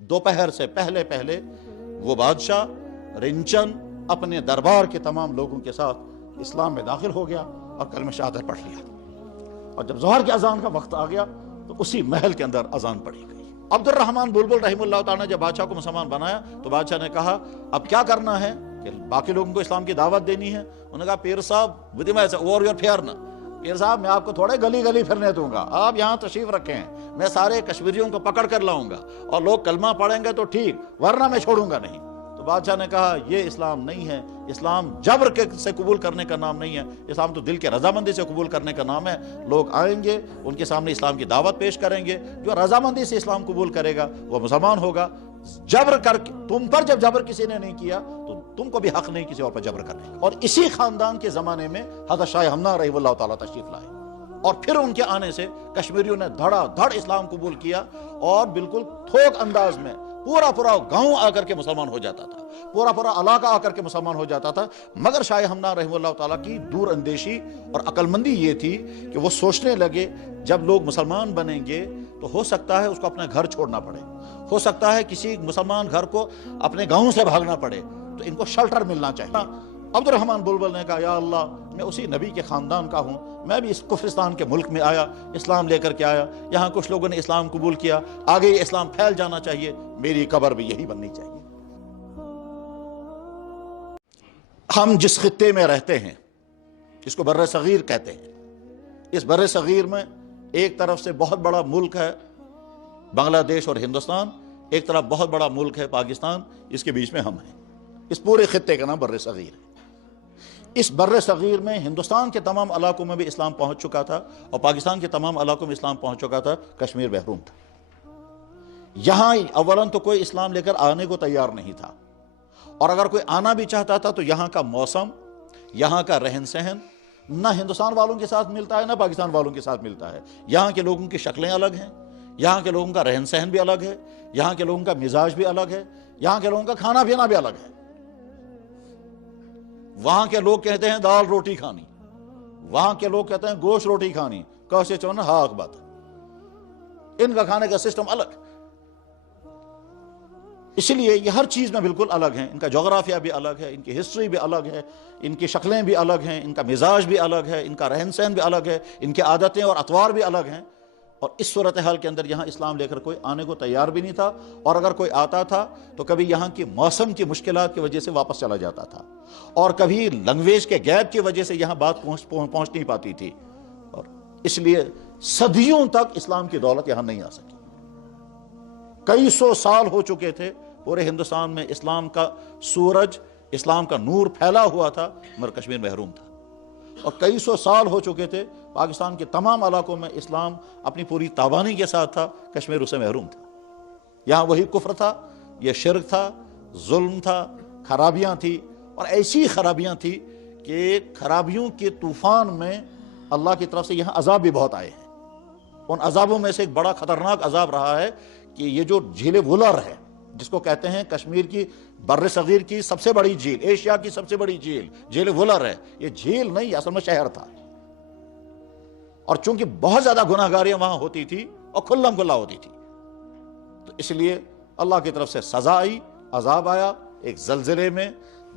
دوپہر سے پہلے پہلے وہ بادشاہ رنچن اپنے دربار کے تمام لوگوں کے ساتھ اسلام میں داخل ہو گیا اور کلمہ شہادت پڑھ لیا، اور جب ظہر کی اذان کا وقت آ گیا تو اسی محل کے اندر اذان پڑھی گئی۔ عبد الرحمن بلبل رحمہ اللہ تعالیٰ نے جب بادشاہ کو مسلمان بنایا تو بادشاہ نے کہا اب کیا کرنا ہے کہ باقی لوگوں کو اسلام کی دعوت دینی ہے۔ انہوں نے کہا پیر صاحب پیر صاحب میں آپ کو تھوڑے گلی گلی پھرنے دوں گا، آپ یہاں تشریف رکھیں، میں سارے کشمیریوں کو پکڑ کر لاؤں گا اور لوگ کلمہ پڑھیں گے تو ٹھیک، ورنہ میں چھوڑوں گا نہیں۔ تو بادشاہ نے کہا یہ اسلام نہیں ہے، اسلام جبر سے قبول کرنے کا نام نہیں ہے، اسلام تو دل کے رضامندی سے قبول کرنے کا نام ہے۔ لوگ آئیں گے، ان کے سامنے اسلام کی دعوت پیش کریں گے، جو رضامندی سے اسلام قبول کرے گا وہ مسلمان ہوگا۔ جبر کر کے تم پر جب جبر کسی نے نہیں کیا تو تم کو بھی حق نہیں کسی اور پر جبر کرنے کا۔ اور اسی خاندان کے زمانے میں حضرت شاہ ہمنا رحمہ اللہ تعالیٰ تشریف لائے، اور پھر ان کے آنے سے کشمیریوں نے دھڑا دھڑ اسلام قبول کیا، اور بالکل تھوک انداز میں پورا گاؤں آ کر کے مسلمان ہو جاتا تھا، پورا علاقہ آ کر کے مسلمان ہو جاتا تھا۔ مگر شاہ ہمنا رحمہ اللہ تعالیٰ کی دور اندیشی اور عقل مندی یہ تھی کہ وہ سوچنے لگے جب لوگ مسلمان بنیں گے تو ہو سکتا ہے اس کو اپنا گھر چھوڑنا پڑے، ہو سکتا ہے کسی مسلمان گھر کو اپنے گاؤں سے بھاگنا پڑے، تو ان کو شیلٹر ملنا چاہیے۔ عبد الرحمن بلبل نے کہا یا اللہ، میں اسی نبی کے خاندان کا ہوں، میں بھی اس کفرستان کے ملک میں آیا، اسلام لے کر کے آیا، یہاں کچھ لوگوں نے اسلام قبول کیا، آگے یہ اسلام پھیل جانا چاہیے، میری قبر بھی یہی بننی چاہیے۔ ہم جس خطے میں رہتے ہیں جس کو بر صغیر کہتے ہیں، اس بر صغیر میں ایک طرف سے بہت بڑا ملک ہے بنگلہ دیش اور ہندوستان، ایک طرف بہت بڑا ملک ہے پاکستان، اس کے بیچ میں ہم ہیں۔ اس پورے خطے کا نام بر صغیر ہے۔ اس بر صغیر میں ہندوستان کے تمام علاقوں میں بھی اسلام پہنچ چکا تھا، اور پاکستان کے تمام علاقوں میں اسلام پہنچ چکا تھا، کشمیر محروم تھا۔ یہاں اولاً تو کوئی اسلام لے کر آنے کو تیار نہیں تھا، اور اگر کوئی آنا بھی چاہتا تھا تو یہاں کا موسم، یہاں کا رہن سہن نہ ہندوستان والوں کے ساتھ ملتا ہے نہ پاکستان والوں کے ساتھ ملتا ہے۔ یہاں کے لوگوں کی شکلیں الگ ہیں، یہاں کے لوگوں کا رہن سہن بھی الگ ہے، یہاں کے لوگوں کا مزاج بھی الگ ہے، یہاں کے لوگوں کا کھانا پینا بھی الگ ہے۔ وہاں کے لوگ کہتے ہیں دال روٹی کھانی، وہاں کے لوگ کہتے ہیں گوشت روٹی کھانی، کیسے چون ہاک بات، ان کا کھانے کا سسٹم الگ۔ اس لیے یہ ہر چیز میں بالکل الگ ہیں، ان کا جغرافیہ بھی الگ ہے، ان کی ہسٹری بھی الگ ہے، ان کی شکلیں بھی الگ ہیں، ان کا مزاج بھی الگ ہے، ان کا رہن سہن بھی الگ ہے، ان کی عادتیں اور اطوار بھی الگ ہیں۔ اور اس صورتحال کے اندر یہاں اسلام لے کر کوئی آنے کو تیار بھی نہیں تھا، اور اگر کوئی آتا تھا تو کبھی یہاں کی موسم کی مشکلات کی وجہ سے واپس چلا جاتا تھا، اور کبھی لینگویج کے گیپ کی وجہ سے یہاں بات پہنچ نہیں پاتی تھی، اور اس لیے صدیوں تک اسلام کی دولت یہاں نہیں آ سکی۔ کئی سو سال ہو چکے تھے پورے ہندوستان میں اسلام کا سورج، اسلام کا نور پھیلا ہوا تھا، مگر کشمیر محروم تھا، اور کئی سو سال ہو چکے تھے پاکستان کے تمام علاقوں میں اسلام اپنی پوری تابانی کے ساتھ تھا، کشمیر اسے محروم تھا۔ یہاں وہی کفر تھا، یہ شرک تھا، ظلم تھا، خرابیاں تھی، اور ایسی خرابیاں تھی کہ خرابیوں کے طوفان میں اللہ کی طرف سے یہاں عذاب بھی بہت آئے ہیں۔ ان عذابوں میں سے ایک بڑا خطرناک عذاب رہا ہے کہ یہ جو جھیل ولر ہے، جس کو کہتے ہیں کشمیر کی بر صغیر کی سب سے بڑی جھیل، ایشیا کی سب سے بڑی جھیل، جھیل ولر ہے، یہ جھیل نہیں اصل میں شہر تھا، اور چونکہ بہت زیادہ گناہ گاریاں وہاں ہوتی تھی اور کھلم کھلا ہوتی تھی، تو اس لیے اللہ کی طرف سے سزا آئی، عذاب آیا۔ ایک زلزلے میں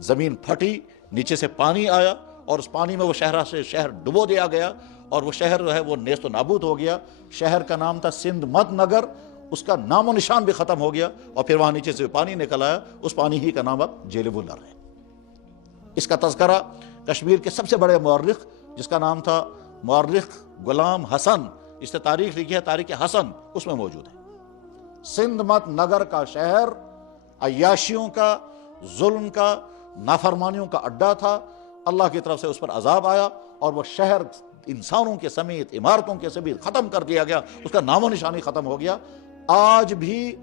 زمین پھٹی، نیچے سے پانی آیا، اور اس پانی میں وہ شہر ڈبو دیا گیا، اور وہ شہر جو ہے وہ نیست و نابود ہو گیا۔ شہر کا نام تھا سندھ مت نگر، اس کا نام و نشان بھی ختم ہو گیا، اور پھر وہاں نیچے سے پانی نکل آیا، اس پانی ہی کا نام اب جھیل ولر ہے۔ اس کا تذکرہ کشمیر کے سب سے بڑے مورخ جس کا نام تھا مورخ غلام حسن، اس نے تاریخ لکھی ہے، تاریخ حسن، اس میں موجود ہے۔ سندھ مت نگر کا شہر عیاشیوں کا، ظلم کا، نافرمانیوں کا اڈا تھا۔ اللہ کی طرف سے اس پر عذاب آیا، اور وہ شہر انسانوں کے سمیت، عمارتوں کے سمیت ختم کر دیا گیا، اس کا نام و نشانی ختم ہو گیا۔ آج بھی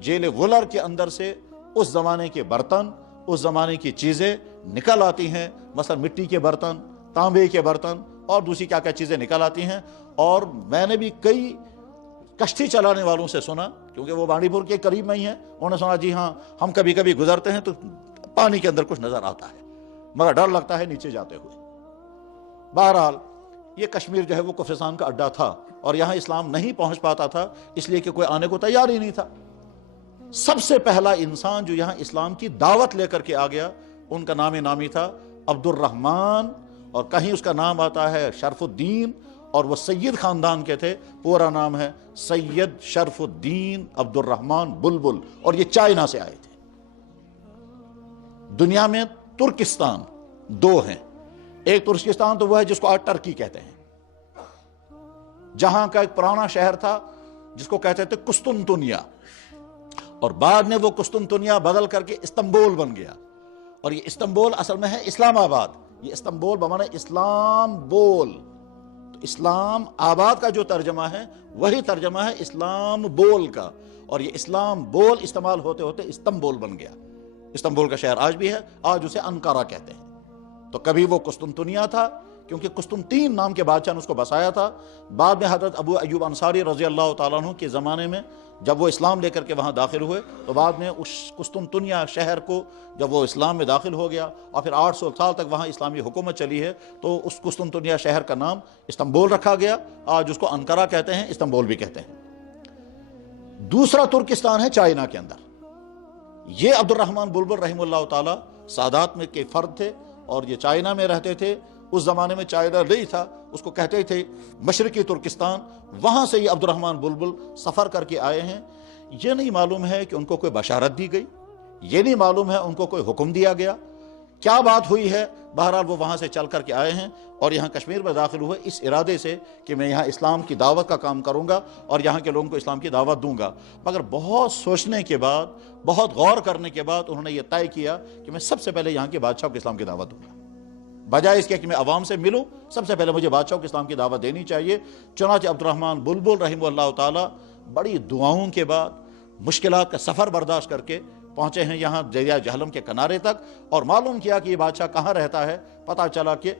جیل ولر کے اندر سے اس زمانے کے برتن، اس زمانے کی چیزیں نکل آتی ہیں، مثلا مٹی کے برتن، تانبے کے برتن، اور دوسری کیا کیا چیزیں نکل آتی ہیں۔ اور میں نے بھی کئی کشتی چلانے والوں سے سنا، کیونکہ وہ بانڈی پور کے قریب میں ہی ہیں، انہوں نے سنا جی ہاں ہم کبھی کبھی گزرتے ہیں تو پانی کے اندر کچھ نظر آتا ہے، مگر ڈر لگتا ہے نیچے جاتے ہوئے۔ بہرحال یہ کشمیر جو ہے وہ کفرستان کا اڈا تھا، اور یہاں اسلام نہیں پہنچ پاتا تھا، اس لیے کہ کوئی آنے کو تیار ہی نہیں تھا۔ سب سے پہلا انسان جو یہاں اسلام کی دعوت لے کر کے آ گیا ان کا نام نامی تھا عبد الرحمن، اور کہیں اس کا نام آتا ہے شرف الدین، اور وہ سید خاندان کے تھے، پورا نام ہے سید شرف الدین عبد الرحمن بلبل، اور یہ چائنا سے آئے تھے۔ دنیا میں ترکستان دو ہیں، ایک ترکستان تو وہ ہے جس کو آج ٹرکی کہتے ہیں، جہاں کا ایک پرانا شہر تھا جس کو کہتے تھے قسطنطنیہ، اور بعد میں وہ قسطنطنیہ بدل کر کے استنبول بن گیا، اور یہ استنبول اصل میں ہے اسلام آباد۔ یہ استنبول بمعنی اسلام بول، تو اسلام آباد کا جو ترجمہ ہے وہی ترجمہ ہے اسلام بول کا، اور یہ اسلام بول استعمال ہوتے ہوتے استنبول بن گیا۔ استنبول کا شہر آج بھی ہے، آج اسے انقرہ کہتے ہیں۔ تو کبھی وہ قسطنطنیہ تھا کیونکہ قسطنطین نام کے بادشاہ نے اس کو بسایا تھا۔ بعد میں حضرت ابو ایوب انصاری رضی اللہ تعالیٰ عنہ کے زمانے میں جب وہ اسلام لے کر کے وہاں داخل ہوئے تو بعد میں اس قسطنطنیہ شہر کو جب وہ اسلام میں داخل ہو گیا اور پھر 800 سال تک وہاں اسلامی حکومت چلی ہے، تو اس قسطنطنیہ شہر کا نام استنبول رکھا گیا، آج اس کو انقرہ کہتے ہیں، استنبول بھی کہتے ہیں۔ دوسرا ترکستان ہے چائنا کے اندر، یہ عبد الرحمن بلبل رحمہ اللہ تعالیٰ سادات میں کے فرد تھے، اور یہ چائنا میں رہتے تھے۔ اس زمانے میں چائنا نہیں تھا، اس کو کہتے تھے مشرقی ترکستان، وہاں سے یہ عبد الرحمن بلبل سفر کر کے آئے ہیں۔ یہ نہیں معلوم ہے کہ ان کو کوئی بشارت دی گئی، یہ نہیں معلوم ہے ان کو کوئی حکم دیا گیا، کیا بات ہوئی ہے، بہرحال وہ وہاں سے چل کر کے آئے ہیں اور یہاں کشمیر میں داخل ہوئے اس ارادے سے کہ میں یہاں اسلام کی دعوت کا کام کروں گا اور یہاں کے لوگوں کو اسلام کی دعوت دوں گا۔ مگر بہت سوچنے کے بعد، بہت غور کرنے کے بعد انہوں نے یہ طے کیا کہ میں سب سے پہلے یہاں کے بادشاہ کو اسلام کی دعوت دوں گا، بجائے اس کے کہ میں عوام سے ملوں، سب سے پہلے مجھے بادشاہ کو اسلام کی دعوت دینی چاہیے۔ چنانچہ عبد الرحمن بلبل رحمہ اللہ تعالیٰ بڑی دعاؤں کے بعد مشکلات کا سفر برداشت کر کے پہنچے ہیں یہاں دریا جہلم کے کنارے تک، اور معلوم کیا کہ یہ بادشاہ کہاں رہتا ہے۔ پتہ چلا کہ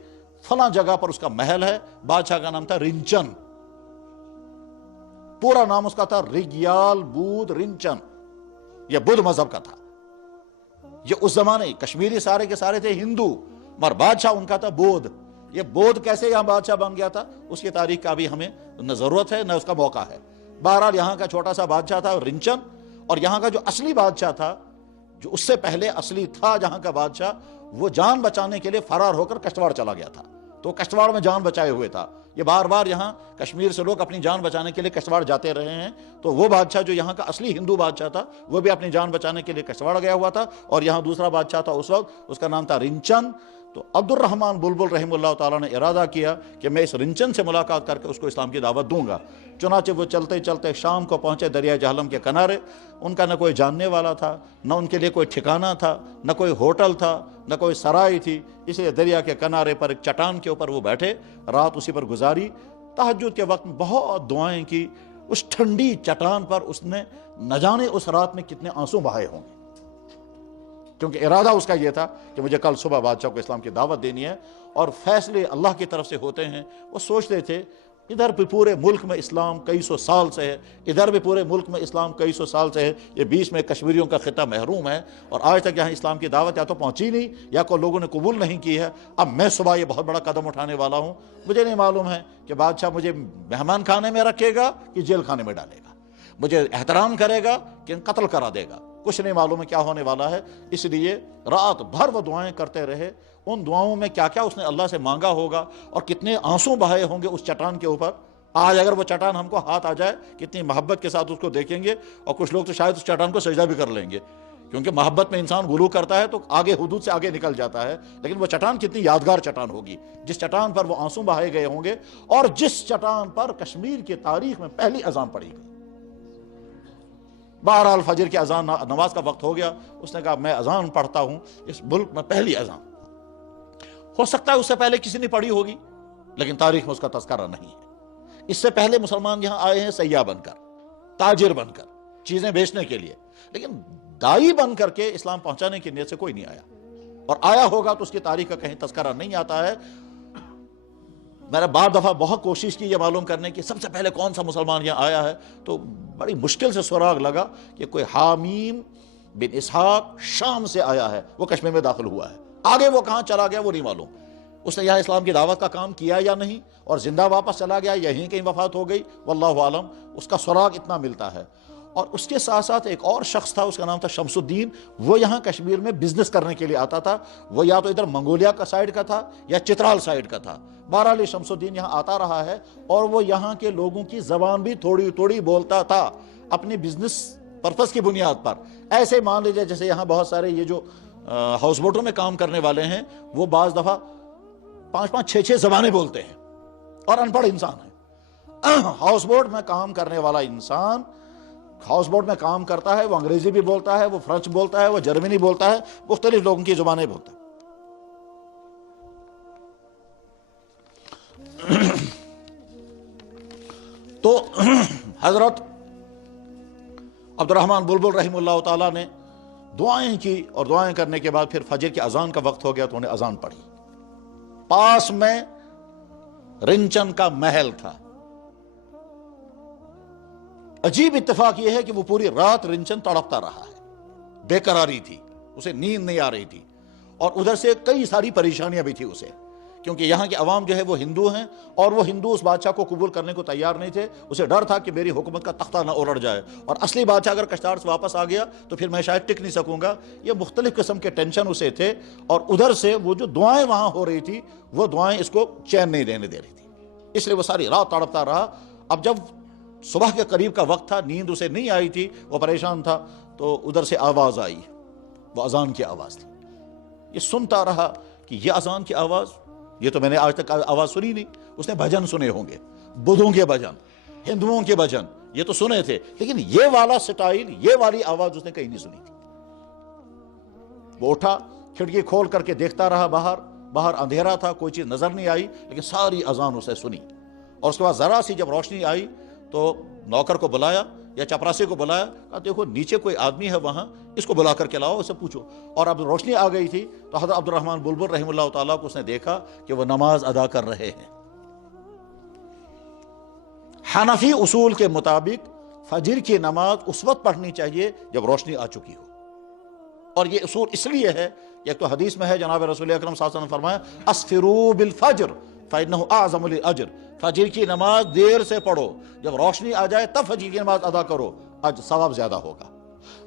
فلاں جگہ پر اس کا محل ہے، بادشاہ کا نام تھا رنچن، پورا نام اس کا تھا رگیال بود رنچن، یہ بدھ مذہب کا تھا۔ یہ اس زمانے کشمیری سارے کے سارے تھے ہندو، مگر بادشاہ ان کا تھا بودھ۔ یہ بودھ کیسے یہاں بادشاہ بن گیا تھا اس کی تاریخ کا بھی ہمیں نہ ضرورت ہے نہ اس کا موقع ہے۔ بہرحال یہاں کا چھوٹا سا بادشاہ تھا رنچن، اور یہاں کا جو اصلی بادشاہ تھا، جو اس سے پہلے اصلی تھا جہاں کا بادشاہ، وہ جان بچانے کے لیے فرار ہو کر کشتواڑ چلا گیا تھا، تو کشتواڑ میں جان بچائے ہوئے تھا۔ یہ بار بار یہاں کشمیر سے لوگ اپنی جان بچانے کے لیے کشتواڑ جاتے رہے ہیں، تو وہ بادشاہ جو یہاں کا اصلی ہندو بادشاہ تھا وہ بھی اپنی جان بچانے کے لیے کشتواڑ گیا ہوا تھا، اور یہاں دوسرا بادشاہ تھا اس وقت، اس کا نام تھا رنچن۔ تو عبد الرحمن بلبل رحمہ اللہ تعالیٰ نے ارادہ کیا کہ میں اس رنچن سے ملاقات کر کے اس کو اسلام کی دعوت دوں گا۔ چنانچہ وہ چلتے چلتے شام کو پہنچے دریا جہلم کے کنارے۔ ان کا نہ کوئی جاننے والا تھا، نہ ان کے لیے کوئی ٹھکانہ تھا، نہ کوئی ہوٹل تھا، نہ کوئی سرائی تھی، اس لیے دریا کے کنارے پر ایک چٹان کے اوپر وہ بیٹھے، رات اسی پر گزاری۔ تہجد کے وقت میں بہت دعائیں کی، اس ٹھنڈی چٹان پر اس نے نہ جانے اس رات میں کتنے آنسو بہائے ہوں گے، کیونکہ ارادہ اس کا یہ تھا کہ مجھے کل صبح بادشاہ کو اسلام کی دعوت دینی ہے، اور فیصلے اللہ کی طرف سے ہوتے ہیں۔ وہ سوچتے تھے ادھر بھی پورے ملک میں اسلام کئی سو سال سے ہے، ادھر بھی پورے ملک میں اسلام کئی سو سال سے ہے، یہ بیچ میں کشمیریوں کا خطہ محروم ہے اور آج تک یہاں اسلام کی دعوت یا تو پہنچی نہیں یا کوئی لوگوں نے قبول نہیں کی ہے۔ اب میں صبح یہ بہت بڑا قدم اٹھانے والا ہوں، مجھے نہیں معلوم ہے کہ بادشاہ مجھے مہمان خانے میں رکھے گا کہ جیل خانے میں ڈالے گا، مجھے احترام کرے گا کہ قتل کرا دے گا، کچھ نہیں معلوم ہے کیا ہونے والا ہے۔ اس لیے رات بھر وہ دعائیں کرتے رہے۔ ان دعاؤں میں کیا کیا اس نے اللہ سے مانگا ہوگا اور کتنے آنسو بہائے ہوں گے اس چٹان کے اوپر۔ آج اگر وہ چٹان ہم کو ہاتھ آ جائے کتنی محبت کے ساتھ اس کو دیکھیں گے، اور کچھ لوگ تو شاید اس چٹان کو سجدہ بھی کر لیں گے، کیونکہ محبت میں انسان غلو کرتا ہے تو آگے حدود سے آگے نکل جاتا ہے۔ لیکن وہ چٹان کتنی یادگار چٹان ہوگی جس چٹان پر وہ آنسو بہائے گئے ہوں گے، اور جس چٹان پر کشمیر کی تاریخ میں پہلی اذان پڑی گئی۔ بہرحال فجر کی اذان نماز کا وقت ہو گیا، اس نے کہا میں اذان پڑھتا ہوں، اس ملک میں پہلی اذان۔ ہو سکتا ہے اس سے پہلے کسی نے پڑھی ہوگی، لیکن تاریخ میں اس کا تذکرہ نہیں ہے۔ اس سے پہلے مسلمان یہاں آئے ہیں سیاح بن کر، تاجر بن کر، چیزیں بیچنے کے لیے، لیکن دائی بن کر کے اسلام پہنچانے کی نیت سے کوئی نہیں آیا، اور آیا ہوگا تو اس کی تاریخ کا کہیں تذکرہ نہیں آتا ہے۔ میں نے بعض دفعہ بہت کوشش کی یہ معلوم کرنے کی سب سے پہلے کون سا مسلمان یہاں آیا ہے، تو بڑی مشکل سے سراغ لگا کہ کوئی حامیم بن اسحاق شام سے آیا ہے، وہ کشمیر میں داخل ہوا ہے۔ آگے وہ کہاں چلا گیا وہ نہیں معلوم، اس نے یہاں اسلام کی دعوت کا کام کیا یا نہیں، اور زندہ واپس چلا گیا، یہیں کہیں وفات ہو گئی، واللہ عالم، اس کا سراغ اتنا ملتا ہے۔ اور اس کے ساتھ ساتھ ایک اور شخص تھا، اس کا نام تھا شمس الدین، وہ یہاں کشمیر میں بزنس کرنے کے لیے آتا تھا، وہ یا تو ادھر منگولیا کا سائیڈ کا تھا یا چترال سائیڈ کا تھا، بہرحال شمس الدین یہاں آتا رہا ہے اور وہ یہاں کے لوگوں کی زبان بھی تھوڑی تھوڑی بولتا تھا اپنی بزنس پرپس کی بنیاد پر۔ ایسے مان لیجیے جیسے یہاں بہت سارے یہ جو ہاؤس بوٹوں میں کام کرنے والے ہیں وہ بعض دفعہ 5-5 6 زبانیں بولتے ہیں اور ان پڑھ انسان ہے۔ ہاؤس بوٹ میں کام کرنے والا انسان ہاؤس بوٹ میں کام کرتا ہے، وہ انگریزی بھی بولتا ہے، وہ فرنچ بولتا ہے، وہ جرمنی بولتا ہے، مختلف لوگوں کی زبانیں بولتا ہے۔ تو حضرت عبد الرحمن بلبل رحمہ اللہ تعالیٰ نے دعائیں کی، اور دعائیں کرنے کے بعد پھر فجر کی اذان کا وقت ہو گیا تو انہیں اذان پڑھی۔ پاس میں رنچن کا محل تھا۔ عجیب اتفاق یہ ہے کہ وہ پوری رات رنچن تڑپتا رہا ہے، بے قراری تھی، اسے نیند نہیں آ رہی تھی، اور ادھر سے کئی ساری پریشانیاں بھی تھی اسے، کیونکہ یہاں کے عوام جو ہے وہ ہندو ہیں اور وہ ہندو اس بادشاہ کو قبول کرنے کو تیار نہیں تھے۔ اسے ڈر تھا کہ میری حکومت کا تختہ نہ الٹ جائے، اور اصلی بادشاہ اگر کشتار سے واپس آ گیا تو پھر میں شاید ٹک نہیں سکوں گا۔ یہ مختلف قسم کے ٹینشن اسے تھے، اور ادھر سے وہ جو دعائیں وہاں ہو رہی تھی وہ دعائیں اس کو چین نہیں دینے دے رہی تھی، اس لیے وہ ساری رات تڑپتا رہا۔ اب جب صبح کے قریب کا وقت تھا، نیند اسے نہیں آئی تھی، وہ پریشان تھا، تو ادھر سے آواز آئی، وہ اذان کی آواز تھی۔ یہ سنتا رہا کہ یہ اذان کی آواز، یہ تو میں نے آج تک آواز سنی نہیں۔ اس نے بھجن سنے ہوں گے، بدھوں کے بھجن، ہندوؤں کے بھجن، یہ تو سنے تھے، لیکن یہ والا سٹائل، یہ والی آواز اس نے کہیں نہیں سنی تھی۔ وہ اٹھا، کھڑکی کھول کر کے دیکھتا رہا باہر اندھیرا تھا، کوئی چیز نظر نہیں آئی، لیکن ساری اذان اسے سنی۔ اور اس کے بعد ذرا سی جب روشنی آئی تو نوکر کو بلایا یا چپراسی کو بلایا، کہا دیکھو نیچے کوئی آدمی ہے وہاں، اس کو بلا کر کے لاؤ، اسے پوچھو۔ اور اب روشنی آ گئی تھی تو حضرت عبد الرحمن بلبل رحمہ اللہ تعالیٰ کو اس نے دیکھا کہ وہ نماز ادا کر رہے ہیں۔ حنفی اصول کے مطابق فجر کی نماز اس وقت پڑھنی چاہیے جب روشنی آ چکی ہو، اور یہ اصول اس لیے ہے کہ ایک تو حدیث میں ہے، جناب رسول اکرم صلی اللہ علیہ وسلم نے فرمایا اسفروا بالفجر فإنه أعظم للأجر، فجر کی نماز دیر سے پڑھو، جب روشنی آ جائے تب فجر کی نماز ادا کرو، ثواب زیادہ ہوگا۔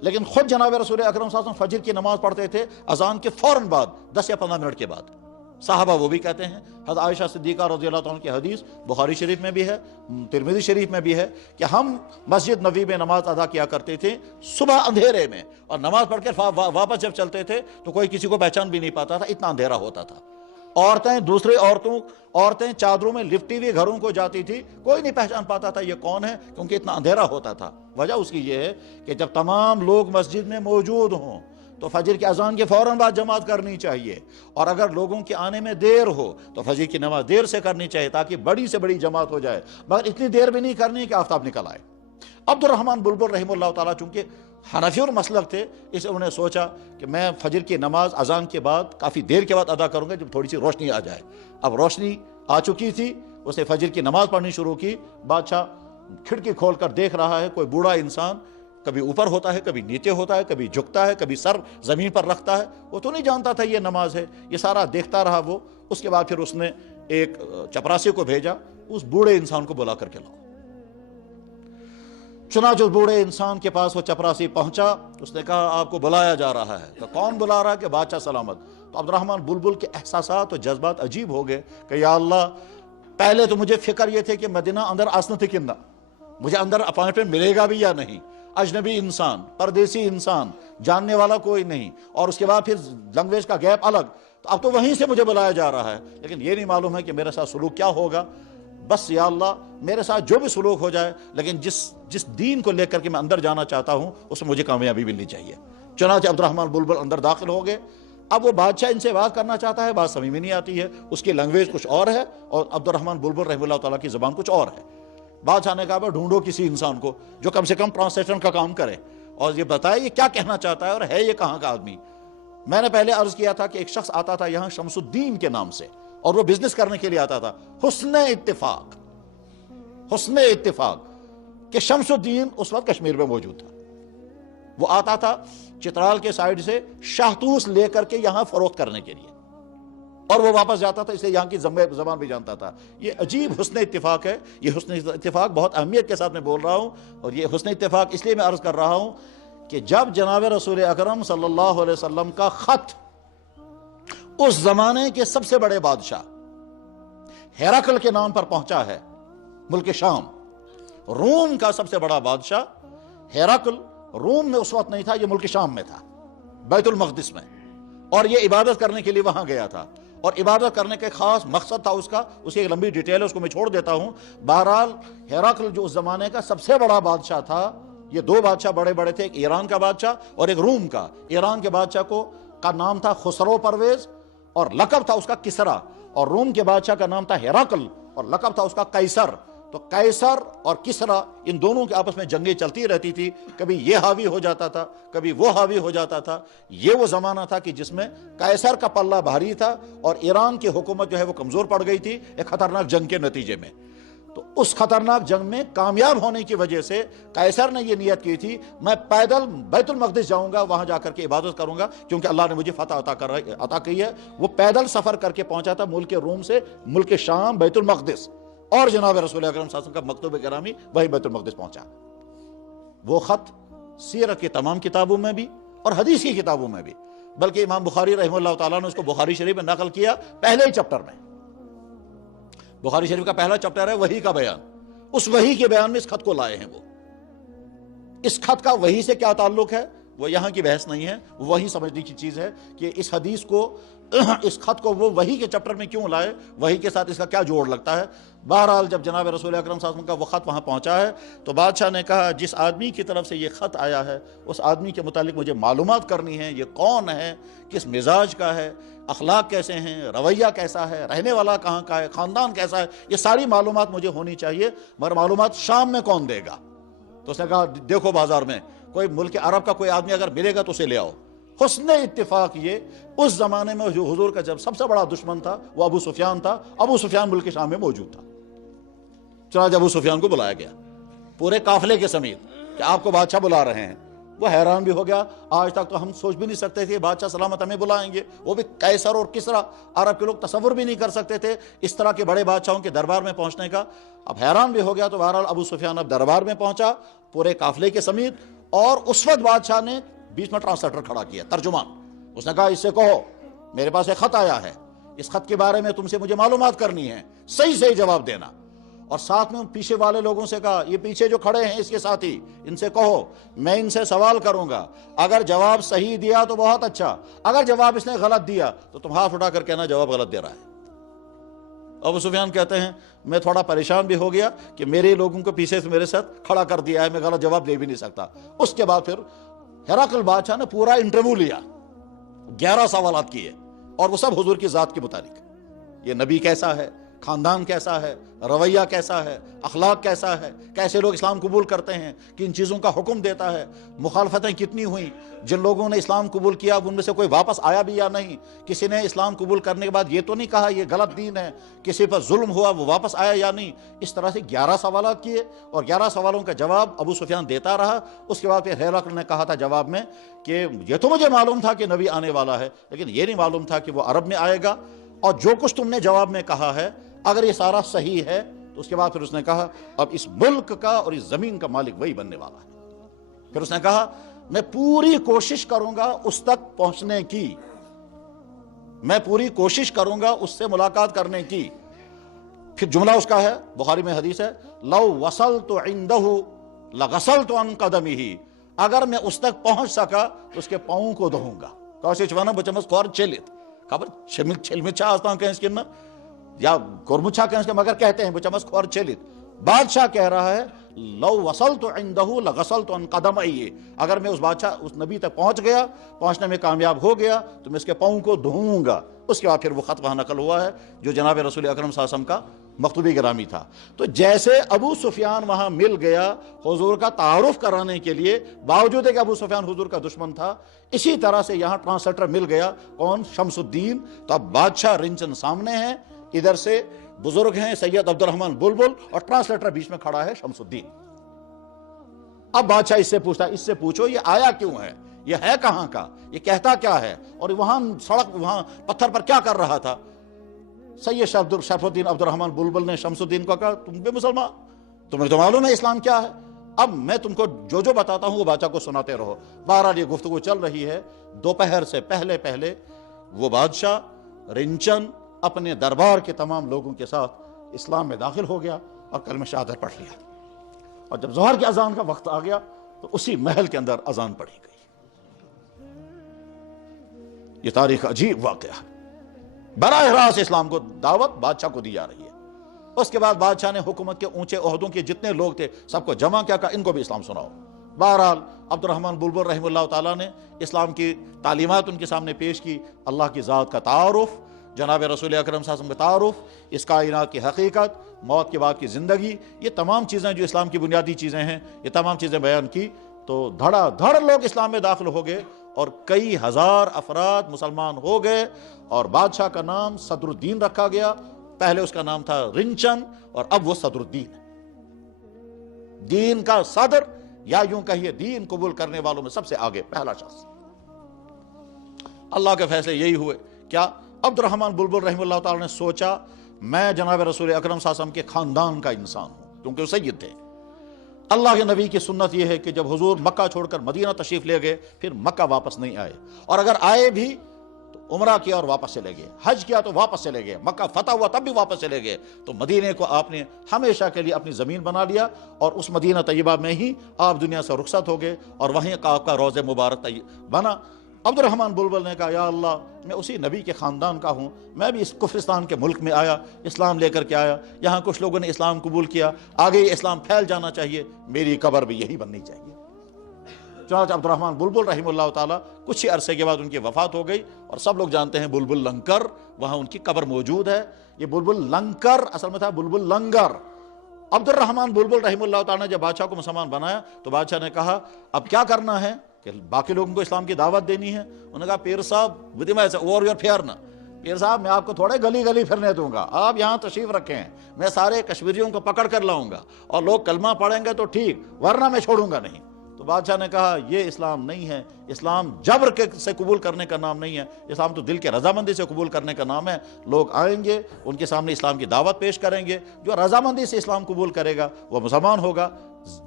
لیکن خود جناب رسول اکرم صلی اللہ علیہ وسلم فجر کی نماز پڑھتے تھے اذان کے فوراً بعد، 10 یا 15 منٹ کے بعد۔ صحابہ وہ بھی کہتے ہیں، حضرت عائشہ صدیقہ رضی اللہ عنہ کی حدیث بخاری شریف میں بھی ہے، ترمذی شریف میں بھی ہے کہ ہم مسجد نبوی میں نماز ادا کیا کرتے تھے صبح اندھیرے میں، اور نماز پڑھ کے واپس جب چلتے تھے تو کوئی کسی کو پہچان بھی نہیں پاتا تھا، اتنا اندھیرا ہوتا تھا۔ عورتیں چادروں میں لپٹی ہوئی گھروں کو جاتی تھی، کوئی نہیں پہچان پاتا تھا یہ کون ہے، کیونکہ اتنا اندھیرا ہوتا تھا۔ وجہ اس کی یہ ہے کہ جب تمام لوگ مسجد میں موجود ہوں تو فجر کی اذان کے فوراً بعد جماعت کرنی چاہیے، اور اگر لوگوں کے آنے میں دیر ہو تو فجر کی نماز دیر سے کرنی چاہیے تاکہ بڑی سے بڑی جماعت ہو جائے، مگر اتنی دیر بھی نہیں کرنی کہ آفتاب نکل آئے۔ عبد الرحمن بلبل رحمہ اللہ تعالیٰ چونکہ حنفی اور مسلک تھے، اس لیے انہوں نے سوچا کہ میں فجر کی نماز اذان کے بعد کافی دیر کے بعد ادا کروں گا جب تھوڑی سی روشنی آ جائے۔ اب روشنی آ چکی تھی، اس نے فجر کی نماز پڑھنی شروع کی۔ بادشاہ کھڑکی کھول کر دیکھ رہا ہے، کوئی بوڑھا انسان کبھی اوپر ہوتا ہے، کبھی نیچے ہوتا ہے، کبھی جھکتا ہے، کبھی سر زمین پر رکھتا ہے، وہ تو نہیں جانتا تھا یہ نماز ہے، یہ سارا دیکھتا رہا وہ۔ اس کے بعد پھر اس نے ایک چپراسی کو بھیجا، اس بوڑھے انسان کو بلا کر کے لاؤ۔ چنانچہ اس بوڑھے انسان کے پاس وہ چپراسی پہنچا، اس نے کہا آپ کو بلایا جا رہا ہے۔ تو کون بلا رہا ہے؟ کہ بادشاہ سلامت۔ تو عبد الرحمن بلبل کے احساسات اور جذبات عجیب ہو گئے کہ یا اللہ، پہلے تو مجھے فکر یہ تھے کہ مدینہ اندر آسنت کنہ، مجھے اندر اپائنٹمنٹ ملے گا بھی یا نہیں، اجنبی انسان، پردیسی انسان، جاننے والا کوئی نہیں، اور اس کے بعد پھر لینگویج کا گیپ الگ، تو اب تو وہیں سے مجھے بلایا جا رہا ہے، لیکن یہ نہیں معلوم ہے کہ میرے ساتھ سلوک کیا ہوگا۔ بس یا اللہ میرے ساتھ جو بھی سلوک ہو جائے، لیکن جس دین کو لے کر کے میں اندر جانا چاہتا ہوں اس میں مجھے کامیابی ملنی چاہیے۔ چنانچہ عبد الرحمن بلبل اندر داخل ہو گئے۔ اب وہ بادشاہ ان سے بات کرنا چاہتا ہے، بات سمجھ میں نہیں آتی ہے، اس کی لینگویج کچھ اور ہے اور عبد الرحمن بلبل رحمہ اللہ تعالیٰ کی زبان کچھ اور ہے۔ بادشاہ نے کہا ڈھونڈو کسی انسان کو جو کم سے کم ٹرانسلیشن کا کام کرے اور یہ بتائے یہ کیا کہنا چاہتا ہے اور ہے یہ کہاں کا آدمی۔ میں نے پہلے عرض کیا تھا کہ ایک شخص آتا تھا یہاں شمس الدین کے نام سے، اور وہ بزنس کرنے کے لیے آتا تھا۔ حسن اتفاق کہ شمس الدین اس وقت کشمیر میں موجود تھا۔ وہ آتا تھا چترال کے سائیڈ سے شاہتوس لے کر کے یہاں فروخت کرنے کے لیے، اور وہ واپس جاتا تھا، اسے یہاں کی زبان بھی جانتا تھا۔ یہ عجیب حسن اتفاق ہے، یہ حسن اتفاق بہت اہمیت کے ساتھ میں بول رہا ہوں، اور یہ حسن اتفاق اس لیے میں عرض کر رہا ہوں کہ جب جناب رسول اکرم صلی اللہ علیہ وسلم کا خط اس زمانے کے سب سے بڑے بادشاہ ہیراکل کے نام پر پہنچا ہے، ملک شام، روم کا سب سے بڑا بادشاہ ہیراکل روم میں اس وقت نہیں تھا، یہ ملک شام میں تھا، بیت المقدس میں، اور یہ عبادت کرنے کے لیے وہاں گیا تھا، اور عبادت کرنے کا خاص مقصد تھا اس کی ایک لمبی ڈیٹیل ہے، اس کو میں چھوڑ دیتا ہوں۔ بہرحال ہیراکل جو اس زمانے کا سب سے بڑا بادشاہ تھا، یہ دو بادشاہ بڑے بڑے تھے، ایک ایران کا بادشاہ اور ایک روم کا۔ ایران کے بادشاہ کا نام تھا خسرو پرویز اور لقب تھا اس کا کسرا، اور روم کے بادشاہ کا نام تھا ہیراکل اور لقب تھا اس کا قیصر۔ تو قیصر اور کسرا ان دونوں کے آپس میں جنگیں چلتی رہتی تھی، کبھی یہ حاوی ہو جاتا تھا، کبھی وہ حاوی ہو جاتا تھا۔ یہ وہ زمانہ تھا کہ جس میں قیصر کا پلہ بھاری تھا اور ایران کی حکومت جو ہے وہ کمزور پڑ گئی تھی ایک خطرناک جنگ کے نتیجے میں۔ تو اس خطرناک جنگ میں کامیاب ہونے کی وجہ سے قیصر نے یہ نیت کی تھی میں پیدل بیت المقدس جاؤں گا، وہاں جا کر کے عبادت کروں گا، کیونکہ اللہ نے مجھے فتح عطا کی ہے۔ وہ پیدل سفر کر کے پہنچا تھا ملک روم سے ملک شام بیت المقدس، اور جناب رسول اکرم صلی اللہ علیہ وسلم کا مکتوب گرامی وہی بیت المقدس پہنچا۔ وہ خط سیرت کی تمام کتابوں میں بھی اور حدیث کی کتابوں میں بھی، بلکہ امام بخاری رحمہ اللہ تعالیٰ نے اس کو بخاری شریف میں نقل کیا پہلے ہی چپٹر میں۔ بخاری شریف کا پہلا چپٹر ہے وحی کا بیان، اس وحی کے بیان میں اس خط کو لائے ہیں۔ وہ اس خط کا وحی سے کیا تعلق ہے وہ یہاں کی بحث نہیں ہے، وہی سمجھنے کی چیز ہے کہ اس حدیث کو، اس خط کو وہ وحی کے چپٹر میں کیوں لائے، وحی کے ساتھ اس کا کیا جوڑ لگتا ہے۔ بہرحال جب جناب رسول اکرم صلی اللہ علیہ وسلم کا وہ خط وہاں پہنچا ہے تو بادشاہ نے کہا جس آدمی کی طرف سے یہ خط آیا ہے اس آدمی کے متعلق مجھے معلومات کرنی ہے، یہ کون ہے، کس مزاج کا ہے، اخلاق کیسے ہیں، رویہ کیسا ہے، رہنے والا کہاں کا ہے، خاندان کیسا ہے، یہ ساری معلومات مجھے ہونی چاہیے، مگر معلومات شام میں کون دے گا؟ تو اس نے کہا دیکھو بازار میں کوئی ملک عرب کا کوئی آدمی اگر ملے گا تو اسے لے آؤ۔ حسن اتفاق یہ اس زمانے میں جو حضور کا جب سب سے بڑا دشمن تھا وہ ابو سفیان تھا، ابو سفیان ملک شام میں موجود تھا۔ چنانچہ ابو سفیان کو بلایا گیا پورے قافلے کے سمیت کہ آپ کو بادشاہ بلا رہے ہیں۔ وہ حیران بھی ہو گیا، آج تک تو ہم سوچ بھی نہیں سکتے تھے بادشاہ سلامت ہمیں بلائیں گے، وہ بھی قیصر اور کسرا، عرب کے لوگ تصور بھی نہیں کر سکتے تھے اس طرح کے بڑے بادشاہوں کے دربار میں پہنچنے کا۔ اب حیران بھی ہو گیا، تو بہرحال ابو سفیان اب دربار میں پہنچا پورے قافلے کے سمیت، اور اس وقت بادشاہ نے بیچ میں ٹرانسلیٹر کھڑا کیا، ترجمان۔ اس نے کہا اس سے کہو میرے پاس ایک خط آیا ہے، اس خط کے بارے میں تم سے مجھے معلومات کرنی ہے، صحیح صحیح جواب دینا۔ اور ساتھ میں پیچھے والے لوگوں سے کہا یہ پیچھے جو کھڑے ہیں اس کے ساتھی، ان سے کہو میں ان سے سوال کروں گا، اگر جواب صحیح دیا تو بہت اچھا، اگر جواب اس نے غلط دیا تو تم ہاتھ اٹھا کر کہنا جواب غلط دے رہا ہے۔ ابو سفیان کہتے ہیں میں تھوڑا پریشان بھی ہو گیا کہ میرے لوگوں کو پیچھے سے میرے ساتھ کھڑا کر دیا ہے، میں غلط جواب دے بھی نہیں سکتا۔ اس کے بعد پھر ہیراکل بادشاہ نے پورا انٹرویو لیا، 11 سوالات کیے، اور وہ سب حضور کی ذات کے متعلق، یہ نبی کیسا ہے، خاندان کیسا ہے، رویہ کیسا ہے، اخلاق کیسا ہے، کیسے لوگ اسلام قبول کرتے ہیں، کن چیزوں کا حکم دیتا ہے، مخالفتیں کتنی ہوئیں، جن لوگوں نے اسلام قبول کیا ان میں سے کوئی واپس آیا بھی یا نہیں، کسی نے اسلام قبول کرنے کے بعد یہ تو نہیں کہا یہ غلط دین ہے، کسی پر ظلم ہوا وہ واپس آیا یا نہیں۔ اس طرح سے 11 سوالات کیے، اور 11 سوالوں کا جواب ابو سفیان دیتا رہا۔ اس کے بعد پھر ہیراکل نے کہا تھا جواب میں کہ یہ تو مجھے معلوم تھا کہ نبی آنے والا ہے، لیکن یہ نہیں معلوم تھا کہ وہ عرب میں آئے گا، اور جو کچھ تم نے جواب میں کہا ہے اگر یہ سارا صحیح ہے تو اس کے بعد پھر اس نے کہا اب اس ملک کا اور اس زمین کا مالک وہی بننے والا ہے۔ پھر اس نے کہا میں پوری کوشش کروں گا اس تک پہنچنے کی، میں پوری کوشش کروں گا اس سے ملاقات کرنے کی۔ پھر جملہ اس کا ہے، بخاری میں حدیث ہے، لو وصلت عنده لغسلت عن قدمه، اگر میں اس تک پہنچ سکا تو اس کے پاؤں کو دھوؤں گا۔ کاسے چوانا بچمس کور چلت خبر چھلمچا آستان کہیں اس کن یا گرمچا کہیں اس کے، مگر کہتے ہیں بچمس کور چلت۔ بادشاہ کہہ رہا ہے لو وصلت عنده لغسلت عن قدمه، اگر میں اس بادشاہ اس نبی تک پہنچ گیا، پہنچنے میں کامیاب ہو گیا تو میں اس کے پاؤں کو دھوؤں گا۔ اس کے بعد پھر وہ خط وہاں نقل ہوا ہے جو جناب رسول اکرم صلی اللہ علیہ وسلم کا مکتوبی گرامی تھا۔ تو جیسے ابو سفیان وہاں مل گیا حضور کا تعارف کرانے کے لیے، باوجود ہے کہ ابو سفیان حضور کا دشمن تھا، اسی طرح سے یہاں ٹرانسلیٹر مل گیا، کون؟ شمس الدین۔ تو اب بادشاہ رنچن سامنے ہیں، ادھر سے بزرگ ہیں سید عبد الرحمن بلبل، اور ٹرانسلیٹر بیچ میں کھڑا ہے شمس الدین۔ اب بادشاہ اس سے پوچھتا ہے اس سے پوچھو یہ آیا کیوں ہے، یہ ہے کہاں کا، یہ کہتا کیا ہے، اور وہاں سڑک وہاں پتھر پر کیا کر رہا تھا؟ سید شرف الدین عبد الرحمن بلبل نے شمس الدین کو کہا تم بھی مسلمان، تمہیں تو معلوم ہے اسلام کیا ہے، اب میں تم کو جو بتاتا ہوں وہ بادشاہ کو سناتے رہو۔ بہرحال یہ گفتگو چل رہی ہے، دوپہر سے پہلے وہ بادشاہ رنچن اپنے دربار کے تمام لوگوں کے ساتھ اسلام میں داخل ہو گیا اور کلمہ شہادت پڑھ لیا، اور جب ظہر کی اذان کا وقت آ گیا تو اسی محل کے اندر اذان پڑھی گئی۔ یہ تاریخ عجیب واقعہ ہے، براہ راست اسلام کو دعوت بادشاہ کو دی جا رہی ہے۔ اس کے بعد بادشاہ نے حکومت کے اونچے عہدوں کے جتنے لوگ تھے سب کو جمع کیا، کہا ان کو بھی اسلام سناؤ۔ بہرحال عبد الرحمن بلبل رحمہ اللہ تعالیٰ نے اسلام کی تعلیمات ان کے سامنے پیش کی، اللہ کی ذات کا تعارف، جناب رسول اکرم صلی اللہ علیہ وسلم کا تعارف، اس کائنات کی حقیقت، موت کے بعد کی زندگی، یہ تمام چیزیں جو اسلام کی بنیادی چیزیں ہیں یہ تمام چیزیں بیان کی، تو دھڑا دھڑ لوگ اسلام میں داخل ہو گئے اور کئی ہزار افراد مسلمان ہو گئے، اور بادشاہ کا نام صدر الدین رکھا گیا۔ پہلے اس کا نام تھا رنچن اور اب وہ صدر الدین ہے، دین کا صدر، یا یوں کہیے دین قبول کرنے والوں میں سب سے آگے پہلا شخص۔ اللہ کے فیصلے یہی ہوئے۔ کیا عبد الرحمن بلبل رحمہ اللہ تعالیٰ نے سوچا میں جناب رسول اکرم صلی اللہ علیہ وسلم کے خاندان کا انسان ہوں، کیونکہ وہ سید تھے۔ اللہ کے نبی کی سنت یہ ہے کہ جب حضور مکہ چھوڑ کر مدینہ تشریف لے گئے پھر مکہ واپس نہیں آئے، اور اگر آئے بھی تو عمرہ کیا اور واپس چلے گئے، حج کیا تو واپس چلے گئے، مکہ فتح ہوا تب بھی واپس چلے گئے۔ تو مدینے کو آپ نے ہمیشہ کے لیے اپنی زمین بنا لیا، اور اس مدینہ طیبہ میں ہی آپ دنیا سے رخصت ہو گئے، اور وہیں کا آپ کا روضہ مبارک بنا۔ عبد الرحمن بلبل نے کہا یا اللہ میں اسی نبی کے خاندان کا ہوں، میں بھی اس کفرستان کے ملک میں آیا، اسلام لے کر کے آیا، یہاں کچھ لوگوں نے اسلام قبول کیا، آگے یہ اسلام پھیل جانا چاہیے، میری قبر بھی یہی بننی چاہیے۔ چنانچہ عبد الرحمن بلبل رحمہ اللہ تعالیٰ کچھ ہی عرصے کے بعد ان کی وفات ہو گئی، اور سب لوگ جانتے ہیں بلبل لنگر، وہاں ان کی قبر موجود ہے۔ یہ بلبل لنگر اصل میں تھا بلبل لنگر۔ عبد الرحمن بلبل رحمہ اللہ تعالیٰ نے جب بادشاہ کو مسلمان بنایا تو بادشاہ نے کہا اب کیا کرنا ہے کہ باقی لوگوں کو اسلام کی دعوت دینی ہے۔ انہوں نے کہا پیر صاحب پیر صاحب میں آپ کو تھوڑے گلی گلی پھرنے دوں گا، آپ یہاں تشریف رکھیں، میں سارے کشمیریوں کو پکڑ کر لاؤں گا، اور لوگ کلمہ پڑھیں گے تو ٹھیک، ورنہ میں چھوڑوں گا نہیں۔ تو بادشاہ نے کہا یہ اسلام نہیں ہے، اسلام جبر سے قبول کرنے کا نام نہیں ہے، اسلام تو دل کے رضامندی سے قبول کرنے کا نام ہے۔ لوگ آئیں گے، ان کے سامنے اسلام کی دعوت پیش کریں گے، جو رضامندی سے اسلام قبول کرے گا وہ مسلمان ہوگا۔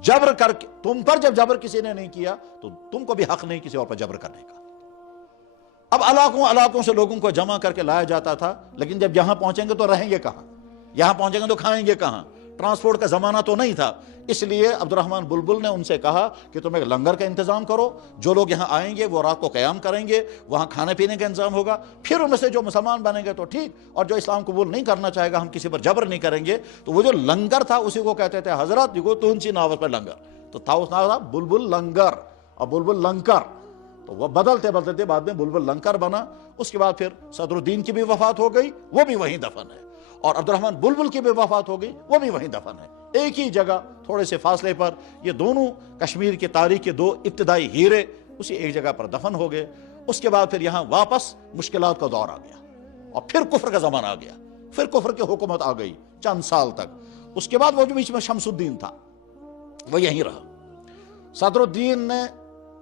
جبر کر کے تم پر جب جبر کسی نے نہیں کیا تو تم کو بھی حق نہیں کسی اور پر جبر کرنے کا۔ اب علاقوں سے لوگوں کو جمع کر کے لایا جاتا تھا، لیکن جب یہاں پہنچیں گے تو رہیں گے کہاں، یہاں پہنچیں گے تو کھائیں گے کہاں، ٹرانسپورٹ کا زمانہ تو نہیں تھا۔ اس لیے عبد الرحمن بلبل نے ان سے کہا کہ تم ایک لنگر کا انتظام کرو، جو لوگ یہاں آئیں گے وہ رات کو قیام کریں گے، وہاں کھانے پینے کا انتظام ہوگا، پھر ان میں سے جو مسلمان بنیں گے تو ٹھیک، اور جو اسلام قبول نہیں کرنا چاہے گا ہم کسی پر جبر نہیں کریں گے۔ تو وہ جو لنگر تھا اسی کو کہتے تھے حضرت دیکھو تونسی ناول پر لنگر، تو تھا اس ناول تھا بلبل لنگر اور بلبل لنکر، تو وہ بدلتے بعد میں بلبل لنکر بنا۔ اس کے بعد پھر صدر الدین کی بھی وفات ہو گئی، وہ بھی وہیں دفن ہے، اور عبد الرحمن بلبل کی بھی وفات ہو گئی، وہ بھی وہیں دفن ہے، ایک ہی جگہ تھوڑے سے فاصلے پر۔ یہ دونوں کشمیر کی تاریخ کے دو ابتدائی ہیرے اسی ایک جگہ پر دفن ہو گئے۔ اس کے بعد پھر یہاں واپس مشکلات کا دور آ گیا، اور پھر کفر کا زمانہ آ گیا، پھر کفر کی حکومت آ گئی چند سال تک۔ اس کے بعد وہ جو بیچ میں شمس الدین تھا وہ یہیں رہا۔ صدر الدین نے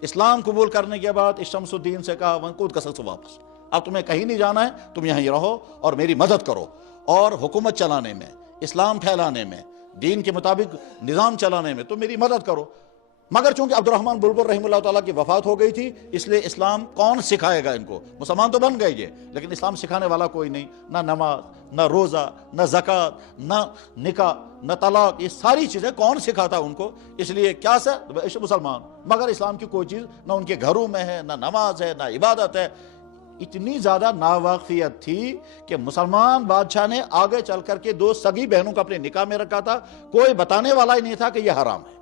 اسلام قبول کرنے کے بعد اس شمس الدین سے کہا ونکود کا سلسلہ واپس، اب تمہیں کہیں نہیں جانا ہے، تم یہیں رہو اور میری مدد کرو، اور حکومت چلانے میں، اسلام پھیلانے میں، دین کے مطابق نظام چلانے میں تم میری مدد کرو۔ مگر چونکہ عبد الرحمن بلبل رحمہ اللہ تعالیٰ کی وفات ہو گئی تھی، اس لیے اسلام کون سکھائے گا ان کو؟ مسلمان تو بن گئے یہ، لیکن اسلام سکھانے والا کوئی نہیں، نہ نماز، نہ روزہ، نہ زکوٰۃ، نہ نکاح، نہ طلاق، یہ ساری چیزیں کون سکھاتا ان کو؟ اس لیے کیا مسلمان، مگر اسلام کی کوئی چیز نہ ان کے گھروں میں ہے، نہ نماز ہے، نہ عبادت ہے۔ اتنی زیادہ ناواقفیت تھی کہ مسلمان بادشاہ نے آگے چل کر کے دو سگی بہنوں کو اپنے نکاح میں رکھا تھا، کوئی بتانے والا ہی نہیں تھا کہ یہ حرام ہے۔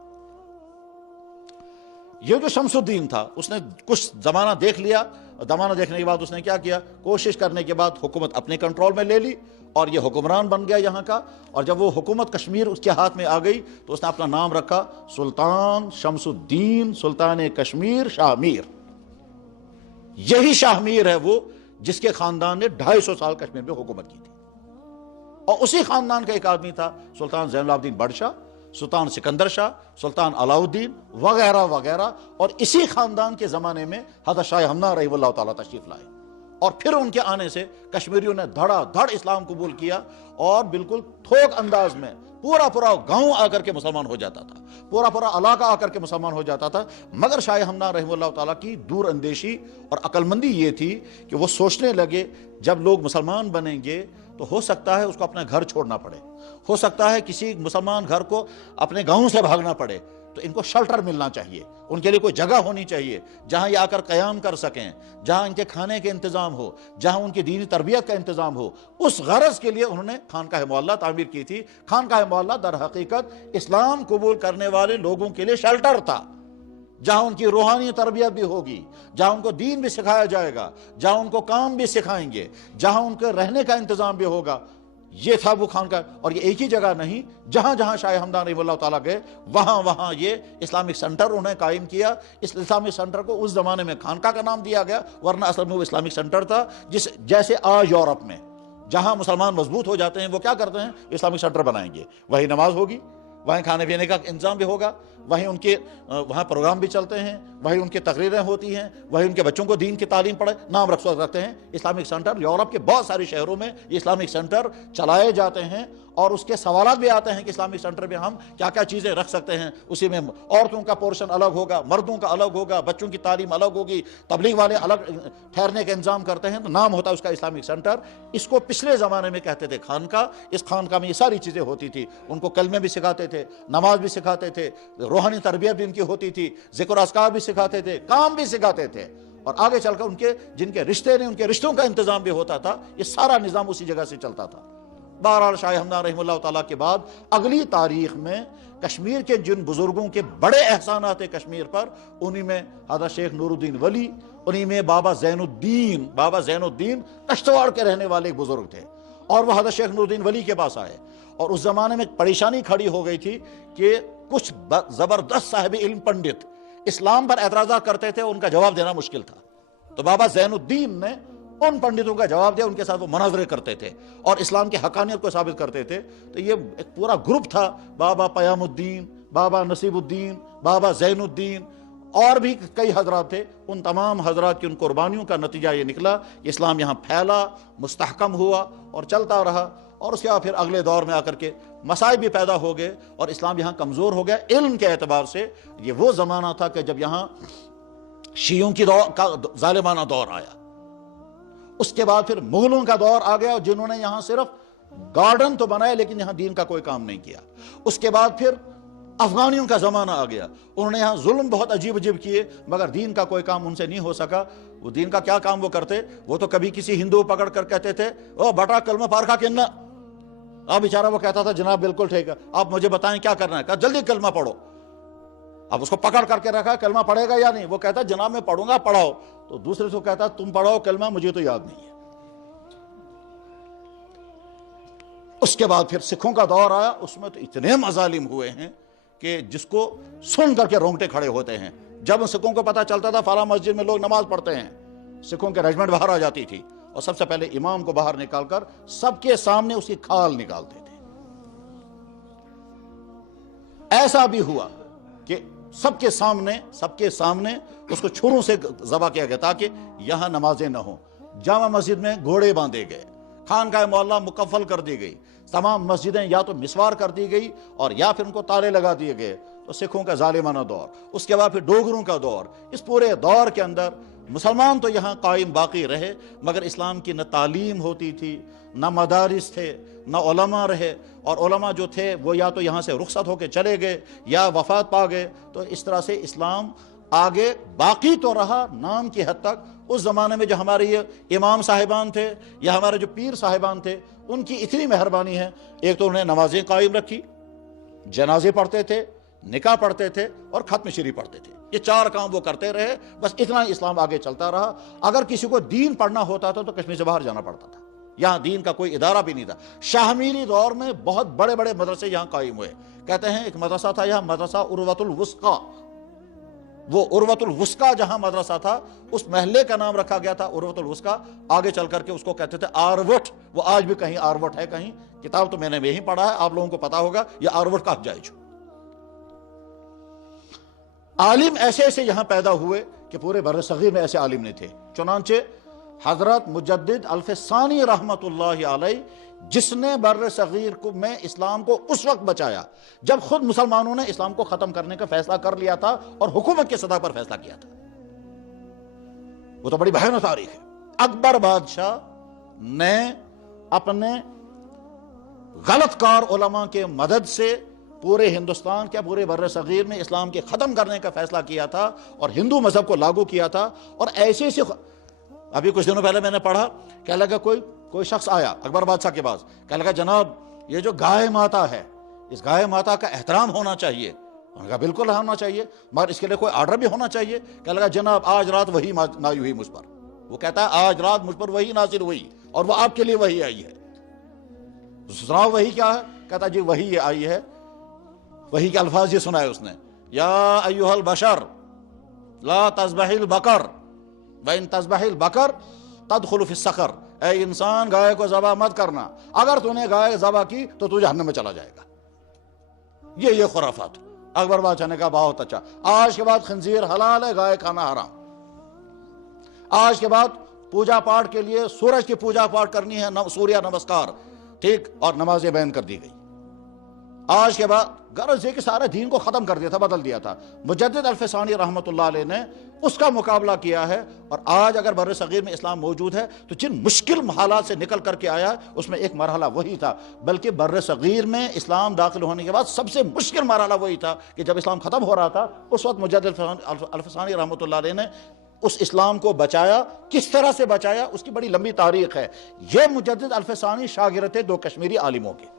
یہ جو شمس الدین تھا اس نے کچھ زمانہ دیکھ لیا، زمانہ دیکھنے کے بعد اس نے کیا کیا، کوشش کرنے کے بعد حکومت اپنے کنٹرول میں لے لی، اور یہ حکمران بن گیا یہاں کا۔ اور جب وہ حکومت کشمیر اس کے ہاتھ میں آ گئی تو اس نے اپنا نام رکھا سلطان شمس الدین سلطان کشمیر شاہ میر۔ یہی شاہ میر ہے وہ جس کے خاندان نے 250 سال کشمیر میں حکومت کی تھی، اور اسی خاندان کا ایک آدمی تھا سلطان زین العابدین بڑشاہ، سلطان سکندر شاہ، سلطان علاؤ الدین وغیرہ وغیرہ، اور اسی خاندان کے زمانے میں حضرت شاہ ہمنہ رحمہ اللہ تعالیٰ تشریف لائے، اور پھر ان کے آنے سے کشمیریوں نے دھڑا دھڑ اسلام قبول کیا اور بالکل تھوک انداز میں پورا گاؤں آ کر کے مسلمان ہو جاتا تھا، پورا علاقہ آ کر کے مسلمان ہو جاتا تھا۔ مگر شاہ ہمدان رحمہ اللہ تعالیٰ کی دور اندیشی اور عقل مندی یہ تھی کہ وہ سوچنے لگے جب لوگ مسلمان بنیں گے تو ہو سکتا ہے اس کو اپنا گھر چھوڑنا پڑے، ہو سکتا ہے کسی مسلمان گھر کو اپنے گاؤں سے بھاگنا پڑے، تو ان کو شیلٹر ملنا چاہیے، ان کے لیے کوئی جگہ ہونی چاہیے جہاں یہ آ کر قیام کر سکیں، جہاں ان کے کھانے کے انتظام ہو، جہاں ان کی دینی تربیت کا انتظام ہو۔ اس غرض کے لیے انہوں نے خانقاہ معلیٰ تعمیر کی تھی۔ خانقاہ معلیٰ در حقیقت اسلام قبول کرنے والے لوگوں کے لیے شیلٹر تھا، جہاں ان کی روحانی تربیت بھی ہوگی، جہاں ان کو دین بھی سکھایا جائے گا، جہاں ان کو کام بھی سکھائیں گے، جہاں ان کے رہنے کا انتظام بھی ہوگا۔ یہ تھا وہ خانقاہ، اور یہ ایک ہی جگہ نہیں، جہاں جہاں شاہ ہمدان رحمہ اللہ تعالیٰ گئے وہاں یہ اسلامک سینٹر انہیں قائم کیا۔ اس اسلامک سینٹر کو اس زمانے میں خانقاہ کا نام دیا گیا، ورنہ اصل میں وہ اسلامک سینٹر تھا۔ جیسے آج یورپ میں جہاں مسلمان مضبوط ہو جاتے ہیں وہ کیا کرتے ہیں؟ اسلامک سینٹر بنائیں گے، وہی نماز ہوگی، وہیں کھانے پینے کا انتظام بھی ہوگا، وہیں ان کے وہاں پروگرام بھی چلتے ہیں، وہیں ان کی تقریریں ہوتی ہیں، وہیں ان کے بچوں کو دین کی تعلیم پڑھے، نام رکھتے ہیں اسلامک سینٹر۔ یورپ کے بہت سارے شہروں میں یہ اسلامک سینٹر چلائے جاتے ہیں، اور اس کے سوالات بھی آتے ہیں کہ اسلامک سینٹر میں ہم کیا کیا چیزیں رکھ سکتے ہیں۔ اسی میں عورتوں کا پورشن الگ ہوگا، مردوں کا الگ ہوگا، بچوں کی تعلیم الگ ہوگی، تبلیغ والے الگ ٹھہرنے کا انتظام کرتے ہیں، تو نام ہوتا ہے اس کا اسلامک سینٹر۔ اس کو پچھلے زمانے میں کہتے تھے خانقاہ۔ اس خانقاہ میں یہ ساری چیزیں ہوتی تھی، ان کو کلمے بھی سکھاتے تھے، نماز بھی سکھاتے تھے، روحانی تربیت بھی ان کی ہوتی تھی، ذکر و اذکار بھی سکھاتے تھے، کام بھی سکھاتے تھے، اور آگے چل کر ان کے جن کے رشتے نے ان کے رشتوں کا انتظام بھی ہوتا تھا۔ یہ سارا نظام اسی جگہ سے چلتا تھا۔ بہرحال شاہ ہمدان رحمہ اللہ تعالیٰ کے بعد اگلی تاریخ میں کشمیر کے جن بزرگوں کے بڑے احسانات کشمیر پر، انہی میں حضرت شیخ نور الدین ولی، انہی میں بابا زین الدین کشتواڑ کے رہنے والے ایک بزرگ تھے، اور وہ حضرت شیخ نور الدین ولی کے پاس آئے، اور اس زمانے میں پریشانی کھڑی ہو گئی تھی کہ کچھ زبردست صاحب علم پنڈت اسلام پر اعتراضات کرتے تھے، ان کا جواب دینا مشکل تھا، تو بابا زین الدین نے ان پنڈتوں کا جواب دیا، ان کے ساتھ وہ مناظرے کرتے تھے اور اسلام کی حقانیت کو ثابت کرتے تھے۔ تو یہ ایک پورا گروپ تھا، بابا پیام الدین، بابا نصیب الدین، بابا زین الدین، اور بھی کئی حضرات تھے۔ ان تمام حضرات کی ان قربانیوں کا نتیجہ یہ نکلا کہ اسلام یہاں پھیلا، مستحکم ہوا اور چلتا رہا، اور اس کے بعد پھر اگلے دور میں آ کر کے مسائل بھی پیدا ہو گئے اور اسلام یہاں کمزور ہو گیا علم کے اعتبار سے۔ یہ وہ زمانہ تھا کہ جب یہاں شیعوں کی کا ظالمانہ دور آیا، اس کے بعد پھر مغلوں کا دور آ گیا، جنہوں نے یہاں صرف گارڈن تو بنائے لیکن یہاں دین کا کوئی کام نہیں کیا۔ اس کے بعد پھر افغانیوں کا زمانہ آ گیا، انہوں نے یہاں ظلم بہت عجیب عجیب کیے، مگر دین کا کوئی کام ان سے نہیں ہو سکا۔ وہ دین کا کیا کام وہ کرتے؟ وہ تو کبھی کسی ہندو پکڑ کر کہتے تھے او بٹا کلمہ پار کا کننا، اب بیچارہ وہ کہتا تھا جناب بالکل ٹھیک ہے، آپ مجھے بتائیں کیا کرنا ہے، کہا جلدی کلمہ پڑھو۔ اب اس کو پکڑ کر کے رکھا کلمہ پڑھے گا یا نہیں، وہ کہتا جناب میں پڑھوں گا، پڑھاؤ، تو دوسرے سے کہتا تم پڑھاؤ کلمہ، مجھے تو یاد نہیں ہے۔ اس کے بعد پھر سکھوں کا دور آیا، اس میں تو اتنے مظالم ہوئے ہیں کہ جس کو سن کر کے رونگٹے کھڑے ہوتے ہیں۔ جب سکھوں کو پتہ چلتا تھا فلاں مسجد میں لوگ نماز پڑھتے ہیں، سکھوں کے ریجمنٹ باہر آ جاتی تھی اور سب سے پہلے امام کو باہر نکال کر سب کے سامنے اس کی کھال نکالتے تھے۔ ایسا بھی ہوا کہ سب کے سامنے اس کو چھروں سے ذبح کیا گیا تاکہ یہاں نمازیں نہ ہوں۔ جامع مسجد میں گھوڑے باندھے گئے، خانقاہ معلیٰ مکفل کر دی گئی، تمام مسجدیں یا تو مسمار کر دی گئی اور یا پھر ان کو تالے لگا دیے گئے۔ تو سکھوں کا ظالمانہ دور، اس کے بعد پھر ڈوگروں کا دور۔ اس پورے دور کے اندر مسلمان تو یہاں قائم باقی رہے، مگر اسلام کی نہ تعلیم ہوتی تھی، نہ مدارس تھے، نہ علماء رہے، اور علماء جو تھے وہ یا تو یہاں سے رخصت ہو کے چلے گئے یا وفات پا گئے۔ تو اس طرح سے اسلام آگے باقی تو رہا نام کی حد تک۔ اس زمانے میں جو ہمارے یہ امام صاحبان تھے یا ہمارے جو پیر صاحبان تھے، ان کی اتنی مہربانی ہے، ایک تو انہیں نمازیں قائم رکھی، جنازے پڑھتے تھے، نکاح پڑھتے تھے اور ختم شریف پڑھتے تھے۔ یہ چار کام وہ کرتے رہے، بس اتنا ہی اسلام آگے چلتا رہا۔ اگر کسی کو دین پڑھنا ہوتا تھا تو کشمیر سے باہر جانا پڑتا تھا، یہاں دین کا کوئی ادارہ بھی نہیں تھا۔ شاہ میری دور میں بہت بڑے بڑے مدرسے یہاں قائم ہوئے۔ کہتے ہیں ایک مدرسہ تھا یہاں، مدرسہ عروۃ الوثقیٰ، وہ عروۃ الوثقیٰ جہاں مدرسہ تھا اس محلے کا نام رکھا گیا تھا عروۃ الوثقیٰ۔ آگے چل کر کے اس کو کہتے تھے آروٹ، وہ آج بھی کہیں آروٹ ہے، کہیں کتاب تو میں نے یہیں پڑھا ہے، آپ لوگوں کو پتا ہوگا یہ آروٹ کا جائج۔ عالم ایسے ایسے یہاں پیدا ہوئے کہ پورے برصغیر میں ایسے عالم نہیں تھے۔ چنانچہ حضرت مجدد الفسانی رحمت اللہ علیہ، جس نے بر صغیر میں اسلام کو اس وقت بچایا جب خود مسلمانوں نے اسلام کو ختم کرنے کا فیصلہ کر لیا تھا اور حکومت کی سطح پر فیصلہ کیا تھا۔ وہ تو بڑی بھیانک تاریخ ہے۔ اکبر بادشاہ نے اپنے غلط کار علماء کے مدد سے پورے ہندوستان کیا پورے بر صغیر میں اسلام کے ختم کرنے کا فیصلہ کیا تھا اور ہندو مذہب کو لاگو کیا تھا۔ اور ایسے ابھی کچھ دنوں پہلے میں نے پڑھا، کہنے لگا کوئی شخص آیا اکبر بادشاہ کے پاس، کہنے لگا جناب یہ جو گائے ماتا ہے، اس گائے ماتا کا احترام ہونا چاہیے۔ انہوں نے کہا بالکل ہونا چاہیے، مگر اس کے لیے کوئی آرڈر بھی ہونا چاہیے۔ کہنے لگا جناب آج رات وہی نازل ہوئی مجھ پر۔ وہ کہتا ہے آج رات مجھ پر وہی نازل ہوئی اور وہ آپ کے لیے وہی آئی ہے۔ سناؤ وہی کیا ہے؟ کہتا جی وہی یہ آئی ہے۔ وہی کے الفاظ یہ سنائے اس نے، یا ایھا البشر لا تذبح البقر وان تذبح البقر تدخل فی السقر۔ اے انسان گائے کو ذبح مت کرنا، اگر تو نے گائے ذبح کی تو تو جہنم میں چلا جائے گا۔ یہ خرافات۔ اکبر بادشاہ نے کہا بہت اچھا، آج کے بعد خنزیر حلال ہے، گائے کھانا حرام۔ آج کے بعد پوجا پاٹ کے لیے سورج کی پوجا پاٹ کرنی ہے، سوریہ نمسکار، ٹھیک، اور نمازیں بین کر دی گئی۔ آج کے بعد غرض یہ کہ سارے دین کو ختم کر دیا تھا، بدل دیا تھا۔ مجدد الفسانی رحمت اللہ علیہ نے اس کا مقابلہ کیا ہے، اور آج اگر بر صغیر میں اسلام موجود ہے تو جن مشکل حالات سے نکل کر کے آیا اس میں ایک مرحلہ وہی تھا، بلکہ بر صغیر میں اسلام داخل ہونے کے بعد سب سے مشکل مرحلہ وہی تھا کہ جب اسلام ختم ہو رہا تھا اس وقت مجدد الفسانی رحمت اللہ علیہ نے اس اسلام کو بچایا۔ کس طرح سے بچایا اس کی بڑی لمبی تاریخ ہے۔ یہ مجدد الفسانی شاگرد تھے دو کشمیری عالموں کے،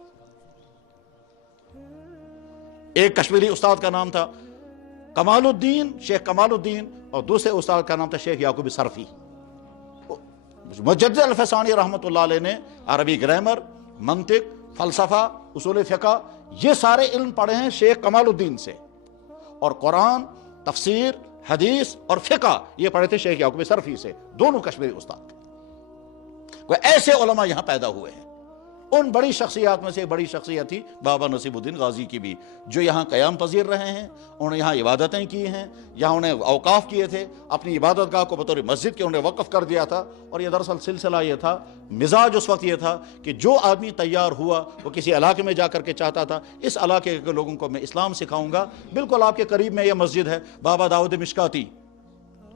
ایک کشمیری استاد کا نام تھا کمال الدین، شیخ کمال الدین، اور دوسرے استاد کا نام تھا شیخ یعقوب صرفی۔ مجدد الفسانی رحمت اللہ علیہ نے عربی گرامر، منطق، فلسفہ، اصول فقہ، یہ سارے علم پڑھے ہیں شیخ کمال الدین سے، اور قرآن، تفسیر، حدیث اور فقہ یہ پڑھے تھے شیخ یعقوب صرفی سے۔ دونوں کشمیری استاد تھے۔ کوئی ایسے علماء یہاں پیدا ہوئے ہیں۔ ان بڑی شخصیات میں سے ایک بڑی شخصیت تھی بابا نصیب الدین غازی کی بھی، جو یہاں قیام پذیر رہے ہیں۔ انہوں نے یہاں عبادتیں کی ہیں، یہاں انہیں اوقاف کیے تھے، اپنی عبادت گاہ کو بطور مسجد کے انہوں نے وقف کر دیا تھا۔ اور یہ دراصل سلسلہ یہ تھا، مزاج اس وقت یہ تھا کہ جو آدمی تیار ہوا وہ کسی علاقے میں جا کر کے چاہتا تھا اس علاقے کے لوگوں کو میں اسلام سکھاؤں گا۔ بالکل آپ کے قریب میں یہ مسجد ہے بابا داؤد مشکاتی۔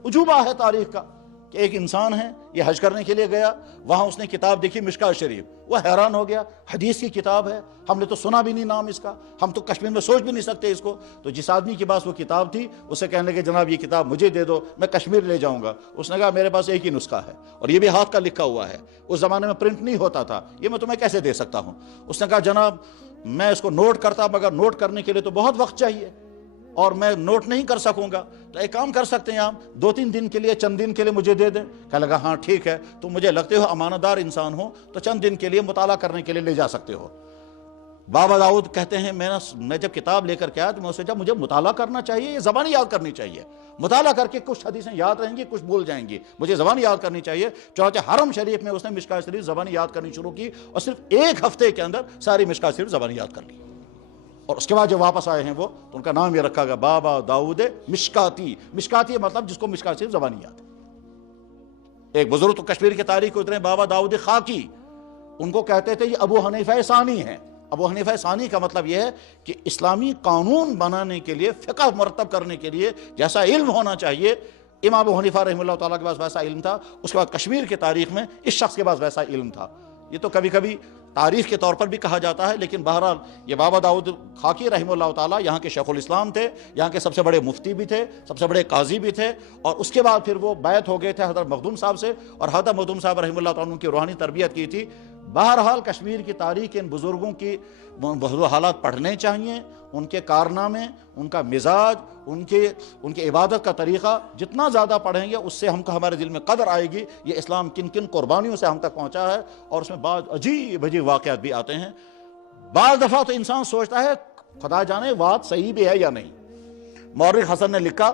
عجوبہ ہے تاریخ کا کہ ایک انسان ہے، یہ حج کرنے کے لیے گیا، وہاں اس نے کتاب دیکھی مشکات شریف، وہ حیران ہو گیا، حدیث کی کتاب ہے، ہم نے تو سنا بھی نہیں نام اس کا، ہم تو کشمیر میں سوچ بھی نہیں سکتے اس کو۔ تو جس آدمی کے پاس وہ کتاب تھی اسے کہنے لگے جناب یہ کتاب مجھے دے دو، میں کشمیر لے جاؤں گا۔ اس نے کہا میرے پاس ایک ہی نسخہ ہے اور یہ بھی ہاتھ کا لکھا ہوا ہے، اس زمانے میں پرنٹ نہیں ہوتا تھا، یہ میں تمہیں کیسے دے سکتا ہوں؟ اس نے کہا جناب میں اس کو نوٹ کرتا، مگر نوٹ کرنے کے لیے تو بہت وقت چاہیے اور میں نوٹ نہیں کر سکوں گا، تو ایک کام کر سکتے ہیں آپ 2-3 دن کے لیے، چند دن کے لیے مجھے دے دیں۔ کہنے لگا ہاں ٹھیک ہے، تم مجھے لگتے ہو امانت دار انسان ہو تو چند دن کے لیے مطالعہ کرنے کے لیے لے جا سکتے ہو۔ بابا داؤد کہتے ہیں میں جب کتاب لے کر کے آیا تو میں سوچا مجھے مطالعہ کرنا چاہیے، یہ زبانی یاد کرنی چاہیے، مطالعہ کر کے کچھ حدیثیں یاد رہیں گی، کچھ بھول جائیں گی، مجھے زبانی یاد کرنی چاہیے۔ چنانچہ حرم شریف میں اس نے مشکات شریف زبانی یاد کرنی شروع کی اور صرف 1 ہفتے کے اندر ساری مشکات شریف زبانی یاد کر لی۔ اور اس کے بعد جب واپس آئے ہیں وہ تو ان کا نام یہ رکھا گیا بابا داؤد مشکاتی۔ مشکاتی مطلب جس کو مشکات شریف زبانی یاد ہے۔ ایک بزرگ تو کشمیر کی تاریخ کو اتنے بابا داؤد خاکی، ان کو کہتے تھے یہ ابو حنیفہ ثانی ہیں۔ ابو حنیفہ ثانی کا مطلب یہ ہے کہ اسلامی قانون بنانے کے لیے، فقہ مرتب کرنے کے لیے جیسا علم ہونا چاہیے، امام ابو حنیفہ رحمہ اللہ تعالیٰ کے پاس ویسا علم تھا۔ اس کے بعد کشمیر کی تاریخ میں اس شخص کے پاس ویسا علم تھا۔ یہ تو کبھی کبھی تاریخ کے طور پر بھی کہا جاتا ہے، لیکن بہرحال یہ بابا داؤد خاکی رحمہ اللہ تعالیٰ یہاں کے شیخ الاسلام تھے، یہاں کے سب سے بڑے مفتی بھی تھے، سب سے بڑے قاضی بھی تھے، اور اس کے بعد پھر وہ بیعت ہو گئے تھے حضرت مخدوم صاحب سے، اور حضرت مخدوم صاحب رحمہ اللہ تعالیٰ کی روحانی تربیت کی تھی۔ بہرحال کشمیر کی تاریخ کے ان بزرگوں کی حالات پڑھنے چاہیے، ان کے کارنامے، ان کا مزاج، ان کے عبادت کا طریقہ جتنا زیادہ پڑھیں گے اس سے ہمارے دل میں قدر آئے گی یہ اسلام کن کن قربانیوں سے ہم تک پہنچا ہے۔ اور اس میں بعض عجیب عجیب واقعات بھی آتے ہیں۔ بعض دفعہ تو انسان سوچتا ہے خدا جانے بات صحیح بھی ہے یا نہیں۔ مورخ حسن نے لکھا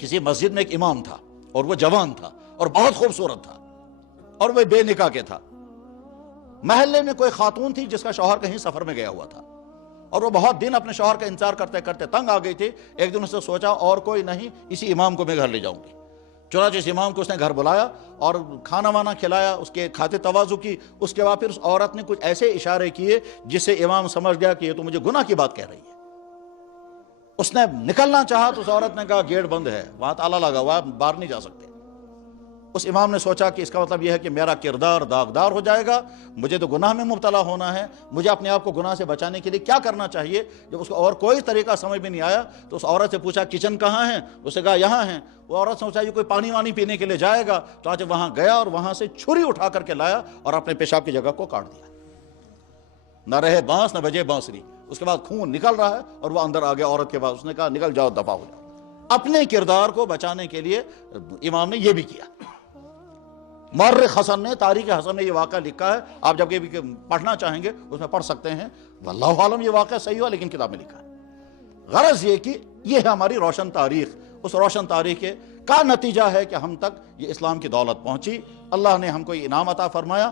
کسی مسجد میں ایک امام تھا اور وہ جوان تھا اور بہت خوبصورت تھا اور وہ بے نکاح کے تھا۔ محلے میں کوئی خاتون تھی جس کا شوہر کہیں سفر میں گیا ہوا تھا اور وہ بہت دن اپنے شوہر کا انتظار کرتے کرتے تنگ آ گئی تھی۔ ایک دن اس نے سوچا اور کوئی نہیں، اسی امام کو میں گھر لے جاؤں گی۔ چنانچہ اس امام کو اس نے گھر بلایا اور کھانا وانا کھلایا، اس کے کھاتے تواضع کی۔ اس کے بعد پھر اس عورت نے کچھ ایسے اشارے کیے جس سے امام سمجھ گیا کہ یہ تو مجھے گناہ کی بات کہہ رہی ہے۔ اس نے نکلنا چاہا تو اس عورت نے کہا گیٹ بند ہے، وہاں تالا لگا ہوا ہے، باہر نہیں جا سکتے۔ اس امام نے سوچا کہ اس کا مطلب یہ ہے کہ میرا کردار داغدار ہو جائے گا، مجھے تو گناہ میں مبتلا ہونا ہے، مجھے اپنے آپ کو گناہ سے بچانے کے لیے کیا کرنا چاہیے۔ جب اس کو اور کوئی طریقہ سمجھ میں نہیں آیا تو اس عورت سے پوچھا کچن کہاں ہے؟ اس نے کہا یہاں ہیں۔ وہ عورت سوچا یہ کوئی پانی وانی پینے کے لیے جائے گا، تو آج وہاں گیا اور وہاں سے چھری اٹھا کر کے لایا اور اپنے پیشاب کی جگہ کو کاٹ دیا۔ نہ رہے بانس نہ بجے بانسری۔ اس کے بعد خون نکل رہا ہے اور وہ اندر آ گیا عورت کے بعد۔ اس نے کہا نکل جاؤ، دفع ہو جاؤ۔ اپنے کردار کو بچانے کے لیے امام نے یہ بھی کیا۔ مورخ حسن نے، تاریخ حسن نے یہ واقعہ لکھا ہے، آپ جب یہ بھی پڑھنا چاہیں گے اس میں پڑھ سکتے ہیں۔ واللہ عالم یہ واقعہ صحیح ہوا لیکن کتاب میں لکھا ہے۔ غرض یہ کہ یہ ہے ہماری روشن تاریخ۔ اس روشن تاریخ کا نتیجہ ہے کہ ہم تک یہ اسلام کی دولت پہنچی، اللہ نے ہم کو یہ انعام عطا فرمایا۔